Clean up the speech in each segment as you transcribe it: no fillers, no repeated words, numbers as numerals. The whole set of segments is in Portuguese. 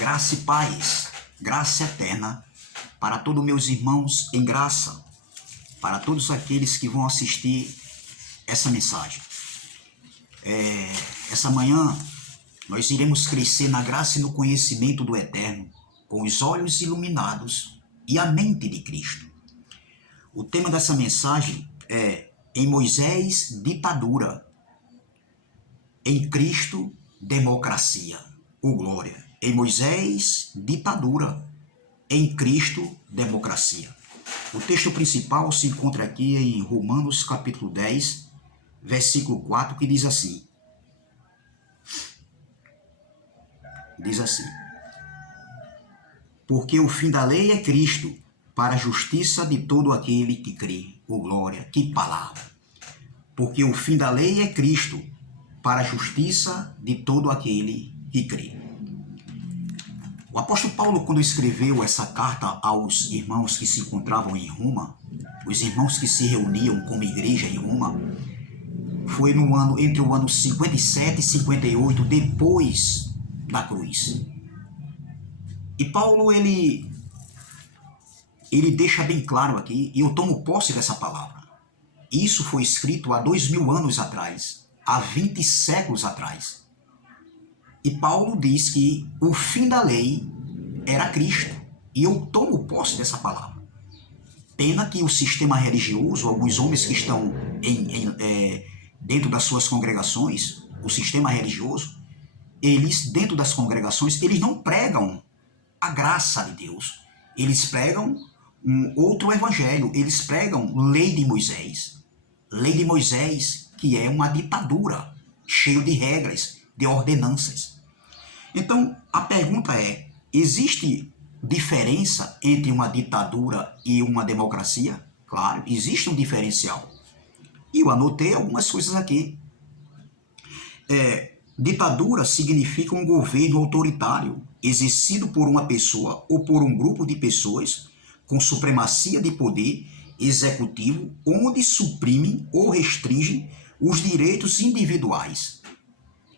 Graça e paz, graça eterna para todos meus irmãos em graça, para todos aqueles que vão assistir essa mensagem. Essa manhã nós iremos crescer na graça e no conhecimento do Eterno, com os olhos iluminados e a mente de Cristo. O tema dessa mensagem é: em Moisés, ditadura; em Cristo, democracia. Ô glória! Em Moisés, ditadura; em Cristo, democracia. O texto principal se encontra aqui em Romanos capítulo 10, versículo 4, que diz assim. Porque o fim da lei é Cristo, para a justiça de todo aquele que crê. Ô glória! Que palavra! Porque o fim da lei é Cristo, para a justiça de todo aquele que crê. O apóstolo Paulo, quando escreveu essa carta aos irmãos que se encontravam em Roma, os irmãos que se reuniam como igreja em Roma, foi entre o ano 57 e 58, depois da cruz. E Paulo, ele deixa bem claro aqui, e eu tomo posse dessa palavra. Isso foi escrito há 2000 anos atrás, há 20 séculos atrás. E Paulo diz que o fim da lei era Cristo. E eu tomo posse dessa palavra. Pena que o sistema religioso, alguns homens que estão dentro das suas congregações, o sistema religioso, eles, dentro das congregações, eles não pregam a graça de Deus. Eles pregam um outro evangelho. Eles pregam lei de Moisés. Lei de Moisés, que é uma ditadura, cheio de regras, de ordenanças. Então, a pergunta é: existe diferença entre uma ditadura e uma democracia? Claro, existe um diferencial. E eu anotei algumas coisas aqui. Ditadura significa um governo autoritário, exercido por uma pessoa ou por um grupo de pessoas, com supremacia de poder executivo, onde suprimem ou restringem os direitos individuais.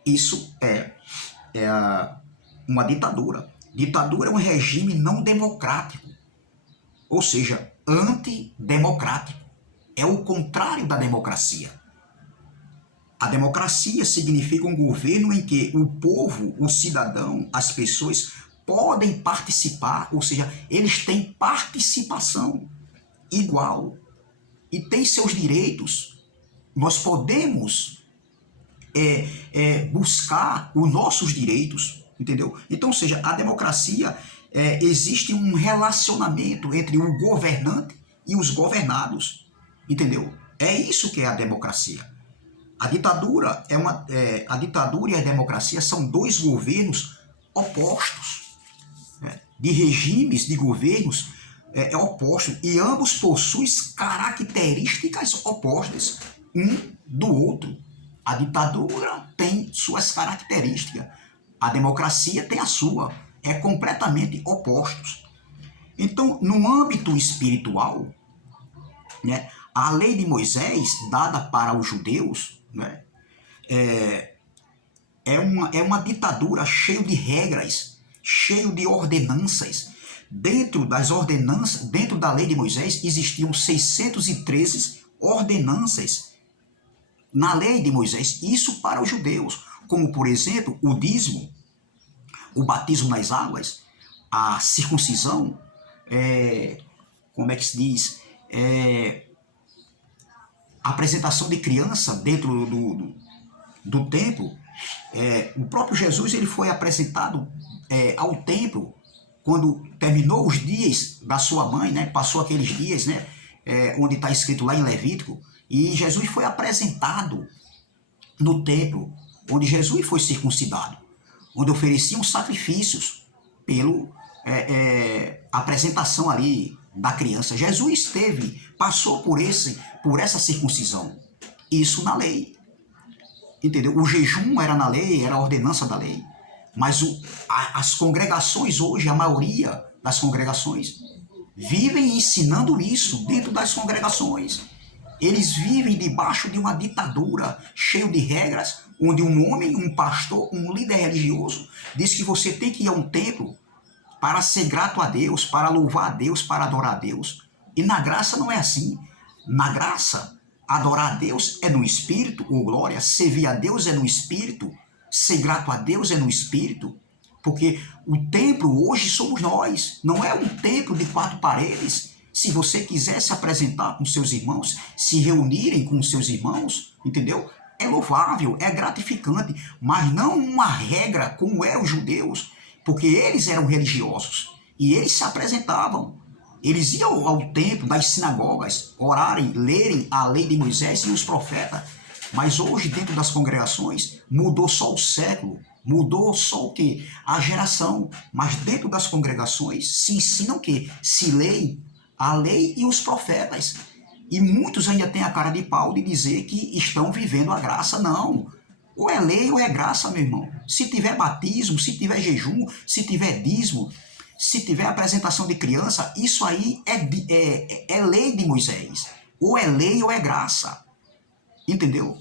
Isso é uma ditadura. Ditadura é um regime não democrático, ou seja, antidemocrático. É o contrário da democracia. A democracia significa um governo em que o povo, o cidadão, as pessoas podem participar, ou seja, eles têm participação igual e têm seus direitos. Nós podemos buscar os nossos direitos, entendeu? Então, ou seja, a democracia, existe um relacionamento entre o governante e os governados, entendeu? É isso que é a democracia. A ditadura a ditadura e a democracia são dois governos opostos, de regimes de governos opostos, e ambos possuem características opostas um do outro. A ditadura tem suas características, a democracia tem a sua, é completamente opostos. Então, no âmbito espiritual, a lei de Moisés, dada para os judeus, é uma ditadura cheia de regras, cheio de ordenanças. Dentro das ordenanças, dentro da lei de Moisés, existiam 613 ordenanças na lei de Moisés, isso para os judeus, como, por exemplo, o dízimo, o batismo nas águas, a circuncisão, como é que se diz, a apresentação de criança dentro do templo. O próprio Jesus, ele foi apresentado ao templo quando terminou os dias da sua mãe, passou aqueles dias, onde está escrito lá em Levítico, e Jesus foi apresentado no templo, onde Jesus foi circuncidado, onde ofereciam sacrifícios pela apresentação ali da criança. Jesus passou por essa circuncisão. Isso na lei. Entendeu? O jejum era na lei, era a ordenança da lei. Mas as congregações hoje, a maioria das congregações, vivem ensinando isso dentro das congregações. Eles vivem debaixo de uma ditadura, cheio de regras, onde um homem, um pastor, um líder religioso, diz que você tem que ir a um templo para ser grato a Deus, para louvar a Deus, para adorar a Deus. E na graça não é assim. Na graça, adorar a Deus é no Espírito, ou glória, servir a Deus é no Espírito, ser grato a Deus é no Espírito, porque o templo hoje somos nós, não é um templo de 4 paredes. Se você quiser se apresentar com seus irmãos, se reunirem com seus irmãos, entendeu? É louvável, é gratificante, mas não uma regra como eram os judeus, porque eles eram religiosos e eles se apresentavam. Eles iam ao templo, das sinagogas, orarem, lerem a lei de Moisés e os profetas. Mas hoje, dentro das congregações, mudou só o século, mudou só o quê? A geração. Mas dentro das congregações se ensina o quê? Se leem a lei e os profetas. E muitos ainda têm a cara de pau de dizer que estão vivendo a graça. Não. Ou é lei ou é graça, meu irmão. Se tiver batismo, se tiver jejum, se tiver dízimo, se tiver apresentação de criança, isso aí é lei de Moisés. Ou é lei ou é graça. Entendeu?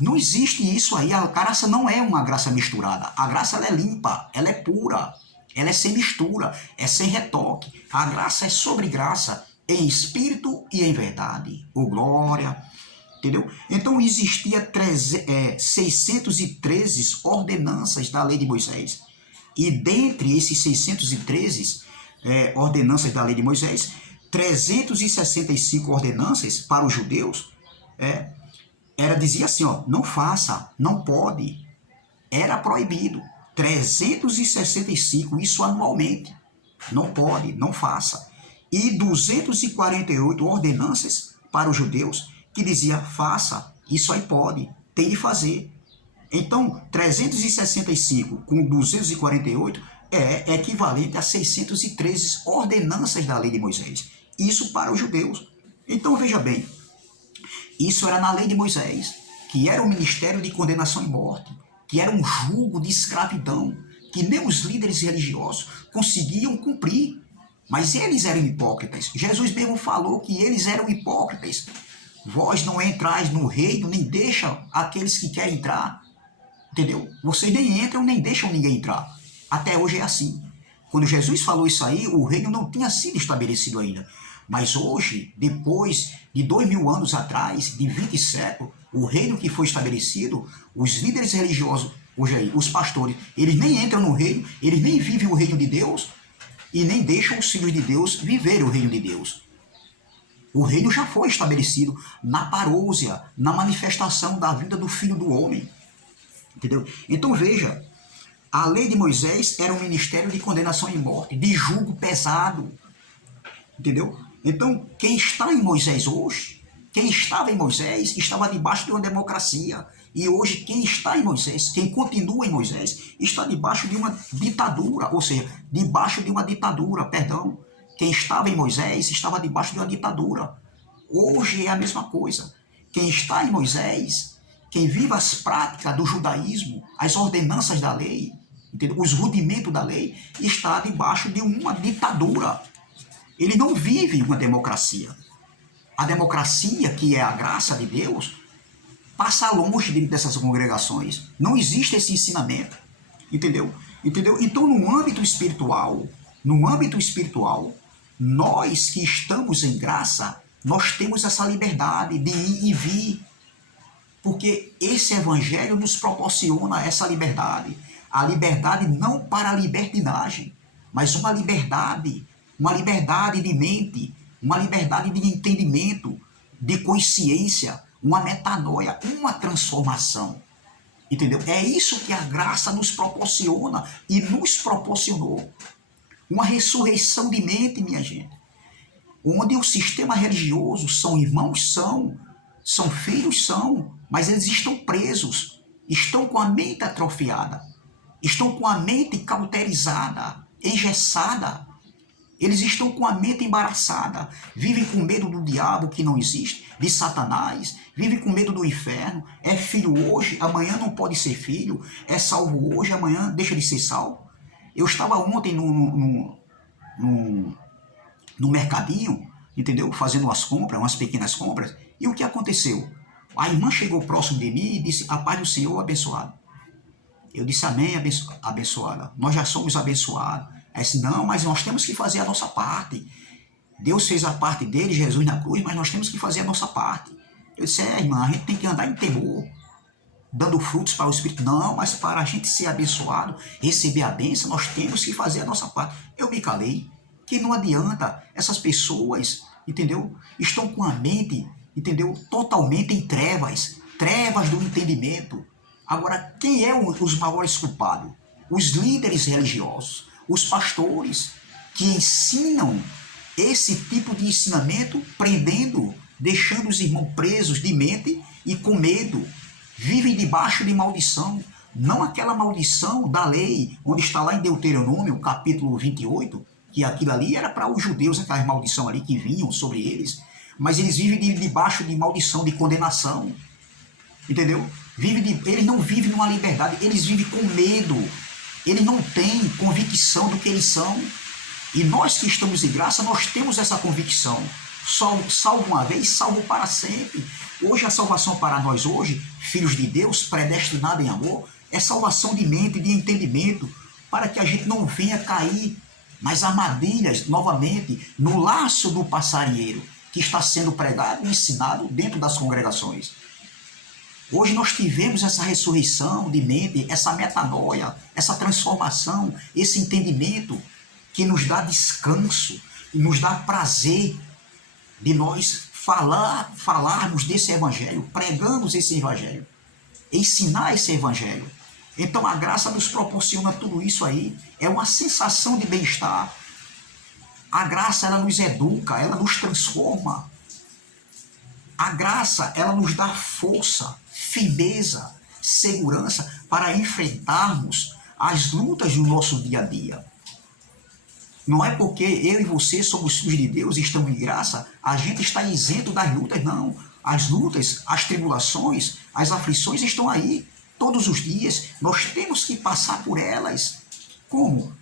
Não existe isso aí. A graça não é uma graça misturada. A graça ela é limpa, ela é pura. Ela é sem mistura, é sem retoque. A graça é sobre graça, em espírito e em verdade. Ô glória. Entendeu? Então existia 613 ordenanças da lei de Moisés. E dentre esses 613 ordenanças da lei de Moisés, 365 ordenanças para os judeus, dizia assim, ó, não faça, não pode, era proibido. 365, isso anualmente. Não pode, não faça. E 248 ordenanças para os judeus que dizia, faça, isso aí pode, tem de fazer. Então, 365 com 248 é equivalente a 613 ordenanças da lei de Moisés. Isso para os judeus. Então, veja bem, isso era na lei de Moisés, que era o ministério de condenação e morte, que era um jugo de escravidão, que nem os líderes religiosos conseguiam cumprir. Mas eles eram hipócritas. Jesus mesmo falou que eles eram hipócritas. Vós não entrais no reino, nem deixam aqueles que querem entrar. Entendeu? Vocês nem entram, nem deixam ninguém entrar. Até hoje é assim. Quando Jesus falou isso aí, o reino não tinha sido estabelecido ainda. Mas hoje, depois de 2000 anos atrás, de 20 séculos, o reino que foi estabelecido, os líderes religiosos, hoje aí, os pastores, eles nem entram no reino, eles nem vivem o reino de Deus e nem deixam os filhos de Deus viverem o reino de Deus. O reino já foi estabelecido na parousia, na manifestação da vida do Filho do Homem. Entendeu? Então veja, a lei de Moisés era um ministério de condenação e morte, de jugo pesado. Entendeu? Então, quem está em Moisés hoje, quem estava em Moisés, estava debaixo de uma democracia. E hoje, quem está em Moisés, quem continua em Moisés, está debaixo de uma ditadura. Ou seja, debaixo de uma ditadura, perdão. Quem estava em Moisés estava debaixo de uma ditadura. Hoje é a mesma coisa. Quem está em Moisés, quem vive as práticas do judaísmo, as ordenanças da lei, entendeu? Os rudimentos da lei, está debaixo de uma ditadura. Ele não vive uma democracia. A democracia, que é a graça de Deus, passa longe dentro dessas congregações. Não existe esse ensinamento. Entendeu? Então, no âmbito espiritual, nós que estamos em graça, nós temos essa liberdade de ir e vir. Porque esse evangelho nos proporciona essa liberdade. A liberdade não para a libertinagem, mas uma liberdade de mente, uma liberdade de entendimento, de consciência, uma metanoia, uma transformação. Entendeu? É isso que a graça nos proporciona e nos proporcionou. Uma ressurreição de mente, minha gente. Onde o sistema religioso, são irmãos, são filhos, mas eles estão presos, estão com a mente atrofiada, estão com a mente cauterizada, engessada. Eles estão com a mente embaraçada, vivem com medo do diabo que não existe, de Satanás, vivem com medo do inferno, é filho hoje, amanhã não pode ser filho, é salvo hoje, amanhã deixa de ser salvo. Eu estava ontem no mercadinho, entendeu? Fazendo umas compras, umas pequenas compras, e o que aconteceu? A irmã chegou próximo de mim e disse, a paz do Senhor, abençoado. Eu disse, amém, abençoada. Nós já somos abençoados. Ela disse, não, mas nós temos que fazer a nossa parte. Deus fez a parte dele, Jesus na cruz, mas nós temos que fazer a nossa parte. Eu disse, irmã, a gente tem que andar em temor, dando frutos para o Espírito. Não, mas para a gente ser abençoado, receber a bênção, nós temos que fazer a nossa parte. Eu me calei, que não adianta. Essas pessoas, entendeu? Estão com a mente, entendeu? Totalmente em trevas, trevas do entendimento. Agora, quem é os maiores culpados? Os líderes religiosos, os pastores, que ensinam esse tipo de ensinamento, prendendo, deixando os irmãos presos de mente e com medo. Vivem debaixo de maldição, não aquela maldição da lei, onde está lá em Deuteronômio, capítulo 28, que aquilo ali era para os judeus, aquela maldição ali que vinham sobre eles, mas eles vivem debaixo de maldição, de condenação, entendeu? Eles não vivem numa liberdade, eles vivem com medo, eles não têm convicção do que eles são, e nós que estamos em graça, nós temos essa convicção, salvo uma vez, salvo para sempre. Hoje a salvação para nós hoje, filhos de Deus, predestinados em amor, é salvação de mente, de entendimento, para que a gente não venha cair nas armadilhas, novamente, no laço do passarinheiro, que está sendo pregado e ensinado dentro das congregações. Hoje nós tivemos essa ressurreição de mente, essa metanoia, essa transformação, esse entendimento que nos dá descanso e nos dá prazer de nós falarmos desse evangelho, pregamos esse evangelho, ensinar esse evangelho. Então a graça nos proporciona tudo isso aí, é uma sensação de bem-estar. A graça, ela nos educa, ela nos transforma. A graça, ela nos dá força, firmeza, segurança para enfrentarmos as lutas do nosso dia a dia. Não é porque eu e você somos filhos de Deus e estamos em graça, a gente está isento das lutas, não. As lutas, as tribulações, as aflições estão aí todos os dias. Nós temos que passar por elas. Como?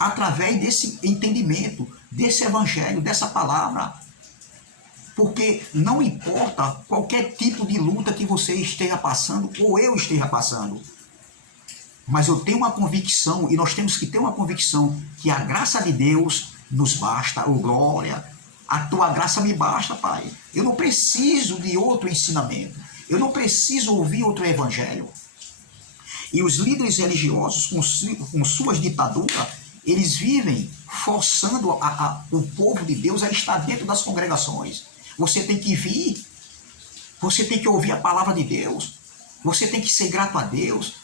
Através desse entendimento, desse evangelho, dessa palavra. Porque não importa qualquer tipo de luta que você esteja passando ou eu esteja passando. Mas eu tenho uma convicção, e nós temos que ter uma convicção, que a graça de Deus nos basta. Oh, glória! A tua graça me basta, Pai. Eu não preciso de outro ensinamento. Eu não preciso ouvir outro evangelho. E os líderes religiosos, com suas ditaduras, eles vivem forçando o povo de Deus a estar dentro das congregações. Você tem que vir, você tem que ouvir a palavra de Deus, você tem que ser grato a Deus,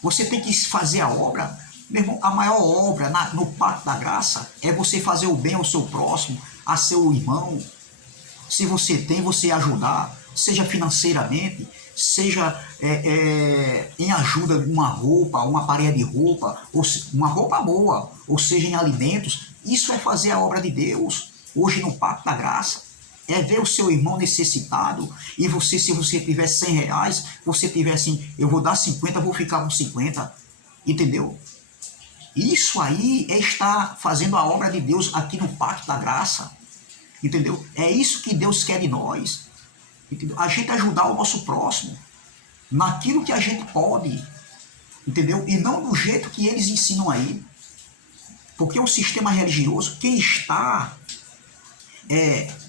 você tem que fazer a obra. Meu irmão, a maior obra no pacto da graça é você fazer o bem ao seu próximo, a seu irmão. Se você tem, você ajudar, seja financeiramente, seja em ajuda de uma roupa, uma parede de roupa, ou uma roupa boa, ou seja em alimentos. Isso é fazer a obra de Deus, hoje no pacto da graça. É ver o seu irmão necessitado, e você, se você tiver 100 reais, você tiver assim, eu vou dar 50, vou ficar com 50, entendeu? Isso aí é estar fazendo a obra de Deus aqui no pacto da graça, entendeu? É isso que Deus quer de nós, entendeu? A gente ajudar o nosso próximo, naquilo que a gente pode, entendeu? E não do jeito que eles ensinam aí, porque o sistema religioso, quem está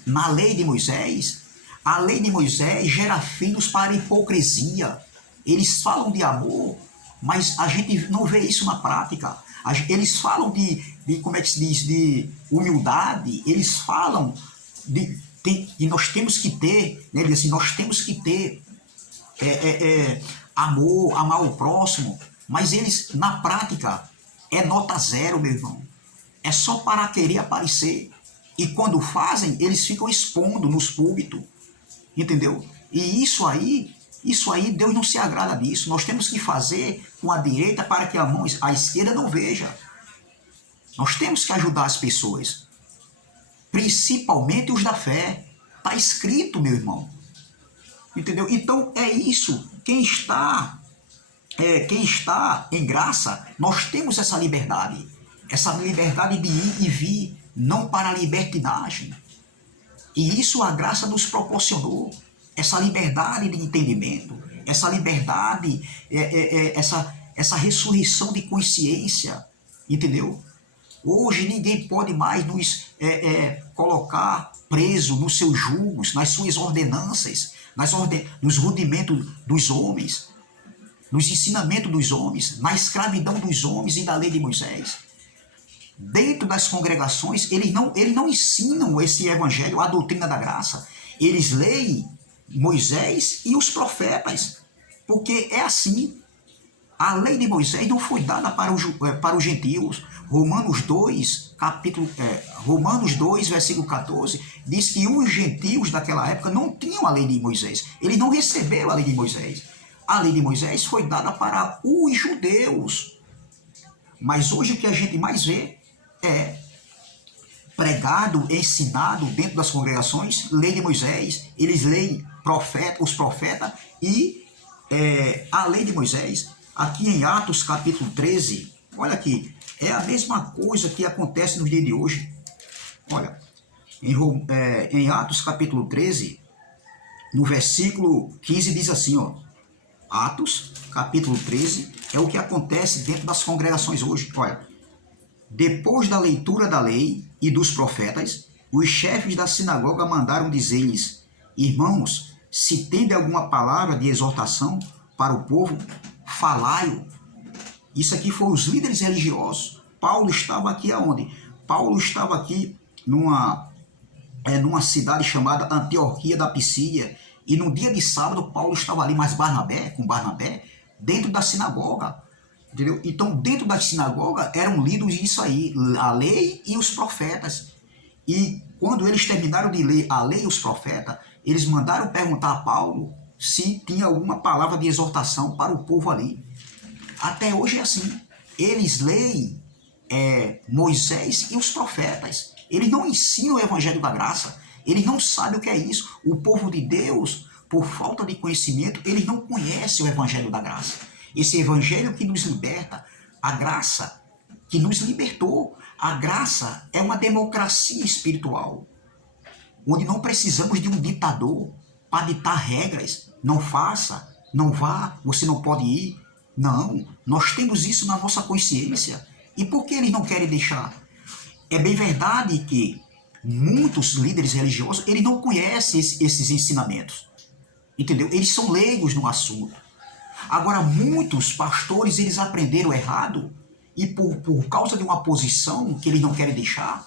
na lei de Moisés, a lei de Moisés gera filhos para a hipocrisia. Eles falam de amor, mas a gente não vê isso na prática. Eles falam de como é que se diz, de humildade, eles falam e nós temos que ter, né, assim, nós temos que ter amor, amar o próximo, mas eles, na prática, é nota zero, meu irmão. É só para querer aparecer. E quando fazem, eles ficam expondo nos púlpitos, entendeu? E isso aí Deus não se agrada disso. Nós temos que fazer com a direita para que a esquerda não veja. Nós temos que ajudar as pessoas, principalmente os da fé. Está escrito, meu irmão, entendeu? Então é isso. Quem está em graça, nós temos essa liberdade de ir e vir, não para a libertinagem. E isso a graça nos proporcionou. essa liberdade de entendimento, essa liberdade, essa ressurreição de consciência, entendeu? Hoje ninguém pode mais nos colocar preso nos seus julgos, nas suas ordenanças, nos rudimentos dos homens, nos ensinamentos dos homens, na escravidão dos homens e da lei de Moisés. Dentro das congregações, eles não ensinam esse evangelho, a doutrina da graça. Eles leem Moisés e os profetas, porque é assim. A lei de Moisés não foi dada para os gentios. Romanos 2, versículo 14, diz que os gentios daquela época não tinham a lei de Moisés. Eles não receberam a lei de Moisés. A lei de Moisés foi dada para os judeus. Mas hoje o que a gente mais vê é pregado, ensinado dentro das congregações, lei de Moisés. Eles leem os profetas e a lei de Moisés. Aqui em Atos capítulo 13, olha aqui, é a mesma coisa que acontece nos dias de hoje. Olha, em Atos capítulo 13, no versículo 15 diz assim, ó, Atos capítulo 13 é o que acontece dentro das congregações hoje. Olha, depois da leitura da lei e dos profetas, os chefes da sinagoga mandaram dizer-lhes, irmãos, se tende alguma palavra de exortação para o povo, falai-o. Isso aqui foram os líderes religiosos. Paulo estava aqui aonde? Paulo estava aqui numa cidade chamada Antioquia da Pisídia, e no dia de sábado Paulo estava ali, mas com Barnabé, dentro da sinagoga. Entendeu? Então, dentro da sinagoga eram lidos isso aí, a lei e os profetas. E quando eles terminaram de ler a lei e os profetas, eles mandaram perguntar a Paulo se tinha alguma palavra de exortação para o povo ali. Até hoje é assim. Eles leem Moisés e os profetas. Eles não ensinam o evangelho da graça. Eles não sabem o que é isso. O povo de Deus, por falta de conhecimento, eles não conhecem o evangelho da graça. Esse evangelho que nos liberta, a graça que nos libertou. A graça é uma democracia espiritual, onde não precisamos de um ditador para ditar regras. Não faça, não vá, você não pode ir. Não, nós temos isso na nossa consciência. E por que eles não querem deixar? É bem verdade que muitos líderes religiosos, eles não conhecem esses ensinamentos. Entendeu? Eles são leigos no assunto. Agora, muitos pastores, eles aprenderam errado e por causa de uma posição que eles não querem deixar,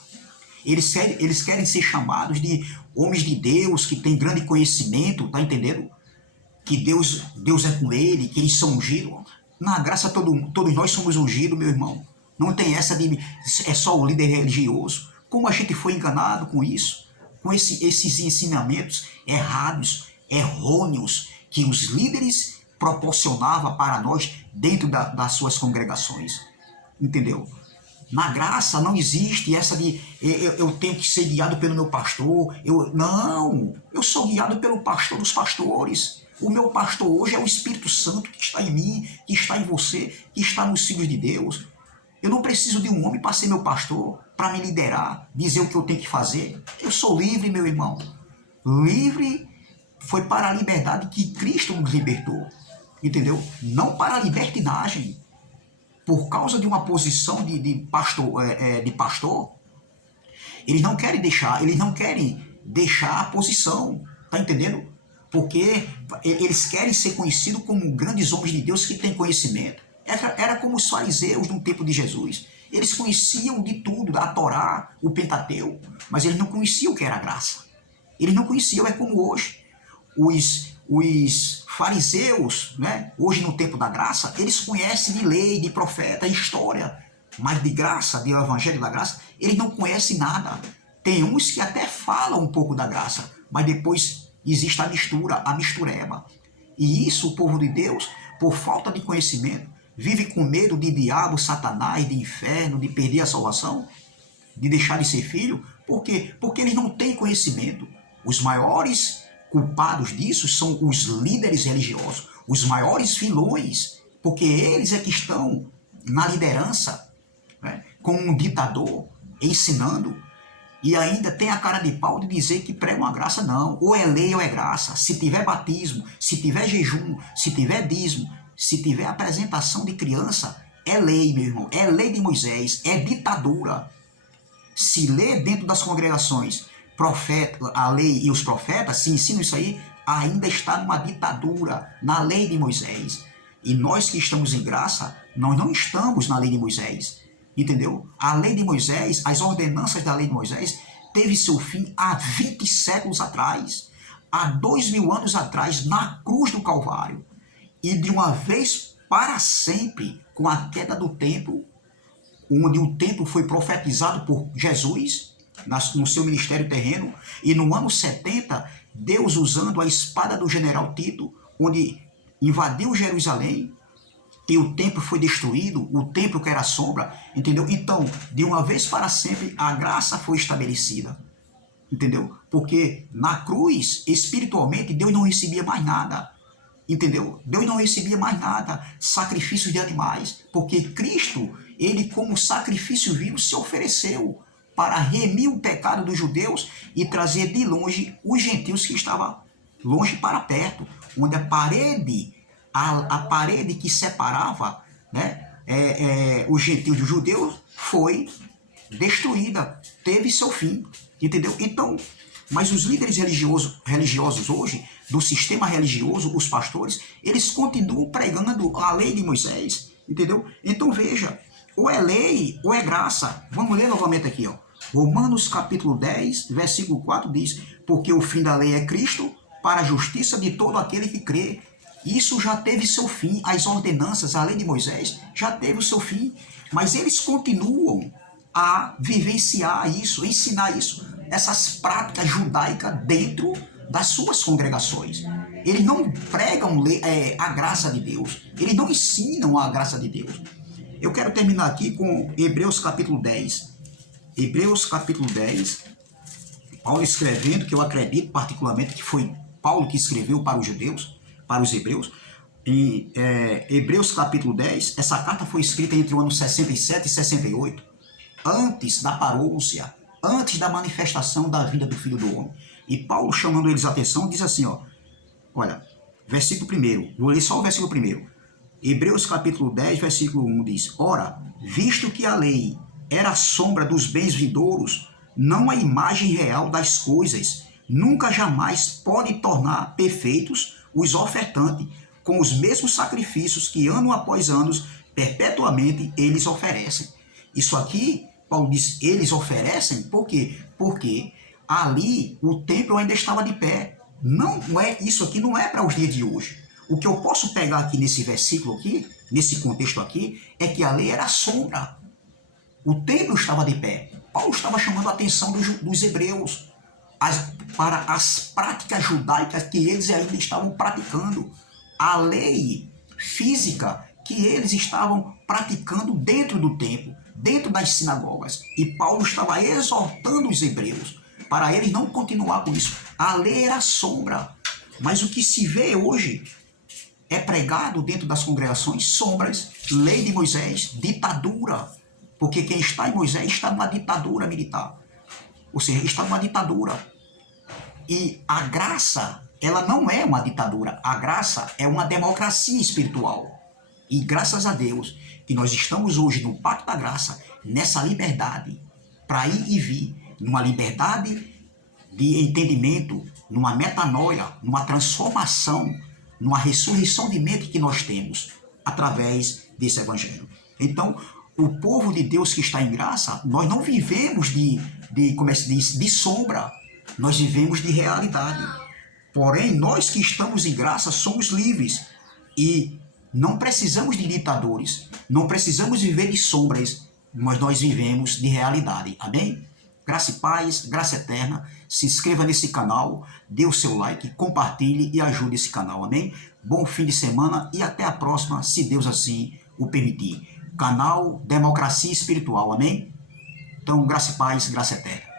eles querem ser chamados de homens de Deus, que têm grande conhecimento, tá entendendo? Que Deus é com ele, que eles são ungidos. Na graça, todos nós somos ungidos, meu irmão. Não tem essa de é só o líder religioso. Como a gente foi enganado com isso, com esses ensinamentos errados, errôneos, que os líderes proporcionavam para nós dentro das suas congregações. Entendeu? Na graça não existe essa de eu tenho que ser guiado pelo meu pastor. Não, eu sou guiado pelo pastor dos pastores. O meu pastor hoje é o Espírito Santo que está em mim, que está em você, que está nos filhos de Deus. Eu não preciso de um homem para ser meu pastor, para me liderar, dizer o que eu tenho que fazer. Eu sou livre, meu irmão. Livre foi para a liberdade que Cristo nos libertou. Entendeu? Não para a libertinagem. Por causa de uma posição de pastor, eles não querem deixar a posição. Tá entendendo? Porque eles querem ser conhecidos como grandes homens de Deus que têm conhecimento. Era como os fariseus no tempo de Jesus. Eles conheciam de tudo, a Torá, o Pentateuco, mas eles não conheciam o que era graça. Eles não conheciam, é como hoje. Os fariseus, né, hoje no tempo da graça, eles conhecem de lei, de profeta, história, mas de graça, de evangelho da graça, eles não conhecem nada. Tem uns que até falam um pouco da graça, mas depois existe a mistureba. E isso o povo de Deus, por falta de conhecimento, vive com medo de diabo, satanás, de inferno, de perder a salvação, de deixar de ser filho. Por quê? Porque eles não têm conhecimento. Os maiores culpados disso são os líderes religiosos, os maiores vilões, porque eles é que estão na liderança, né, com um ditador, ensinando. E ainda tem a cara de pau de dizer que prega uma graça, não. Ou é lei ou é graça. Se tiver batismo, se tiver jejum, se tiver dízimo, se tiver apresentação de criança, é lei, meu irmão. É lei de Moisés, é ditadura. Se lê dentro das congregações a lei e os profetas, se ensinam isso aí, ainda está numa ditadura, na lei de Moisés. E nós que estamos em graça, nós não estamos na lei de Moisés. Entendeu? A lei de Moisés, as ordenanças da lei de Moisés, teve seu fim há 20 séculos atrás, há 2000 anos atrás, na cruz do Calvário. E de uma vez para sempre, com a queda do templo, onde o templo foi profetizado por Jesus, no seu ministério terreno, e no ano 70, Deus usando a espada do general Tito, onde invadiu Jerusalém, e o templo foi destruído, o templo que era sombra, entendeu? Então, de uma vez para sempre, a graça foi estabelecida, entendeu? Porque na cruz, espiritualmente, Deus não recebia mais nada, entendeu? Deus não recebia mais nada, sacrifícios de animais, porque Cristo, ele como sacrifício vivo, se ofereceu para remir o pecado dos judeus e trazer de longe os gentios que estavam longe para perto, onde a parede que separava, né, os gentios dos judeus foi destruída, teve seu fim, entendeu? Então, mas os líderes religiosos hoje, do sistema religioso, os pastores, eles continuam pregando a lei de Moisés, entendeu? Então veja, ou é lei ou é graça. Vamos ler novamente aqui, ó. Romanos capítulo 10, versículo 4 diz: porque o fim da lei é Cristo, para a justiça de todo aquele que crê. Isso já teve seu fim, as ordenanças, a lei de Moisés já teve o seu fim, mas eles continuam a vivenciar isso, ensinar isso, essas práticas judaicas dentro das suas congregações. Eles não pregam a graça de Deus, eles não ensinam a graça de Deus. Eu quero terminar aqui com Hebreus capítulo 10. Hebreus capítulo 10, Paulo escrevendo, que eu acredito particularmente que foi Paulo que escreveu para os judeus, para os hebreus, em Hebreus capítulo 10, essa carta foi escrita entre o ano 67 e 68, antes da parousia, antes da manifestação da vinda do Filho do Homem. E Paulo, chamando eles a atenção, diz assim, ó, olha, versículo 1, vou ler só o versículo 1. Hebreus capítulo 10, versículo 1 diz: ora, visto que a lei era a sombra dos bens vindouros, não a imagem real das coisas, nunca jamais pode tornar perfeitos os ofertantes, com os mesmos sacrifícios que ano após ano, perpetuamente, eles oferecem. Isso aqui, Paulo diz, eles oferecem, por quê? Porque ali o templo ainda estava de pé. Não é, isso aqui não é para os dias de hoje. O que eu posso pegar aqui nesse versículo aqui, nesse contexto aqui, é que a lei era sombra. O templo estava de pé. Paulo estava chamando a atenção dos hebreus para as práticas judaicas que eles ainda estavam praticando. A lei física que eles estavam praticando dentro do templo, dentro das sinagogas. E Paulo estava exortando os hebreus para eles não continuar com isso. A lei era sombra, mas o que se vê hoje é pregado dentro das congregações sombras, lei de Moisés, ditadura, porque quem está em Moisés está numa ditadura militar, ou seja, está numa ditadura. E a graça, ela não é uma ditadura, a graça é uma democracia espiritual. E graças a Deus que nós estamos hoje no Pacto da Graça, nessa liberdade, para ir e vir, numa liberdade de entendimento, numa metanoia, numa transformação, numa ressurreição de mente que nós temos através desse evangelho. Então, o povo de Deus que está em graça, nós não vivemos como é que se diz, de sombra, nós vivemos de realidade. Porém, nós que estamos em graça somos livres e não precisamos de ditadores, não precisamos viver de sombras, mas nós vivemos de realidade. Amém? Graça e paz, graça eterna. Se inscreva nesse canal, dê o seu like, compartilhe e ajude esse canal. Amém? Bom fim de semana e até a próxima, se Deus assim o permitir. Canal Democracia Espiritual. Amém? Então, graça e paz, graça eterna.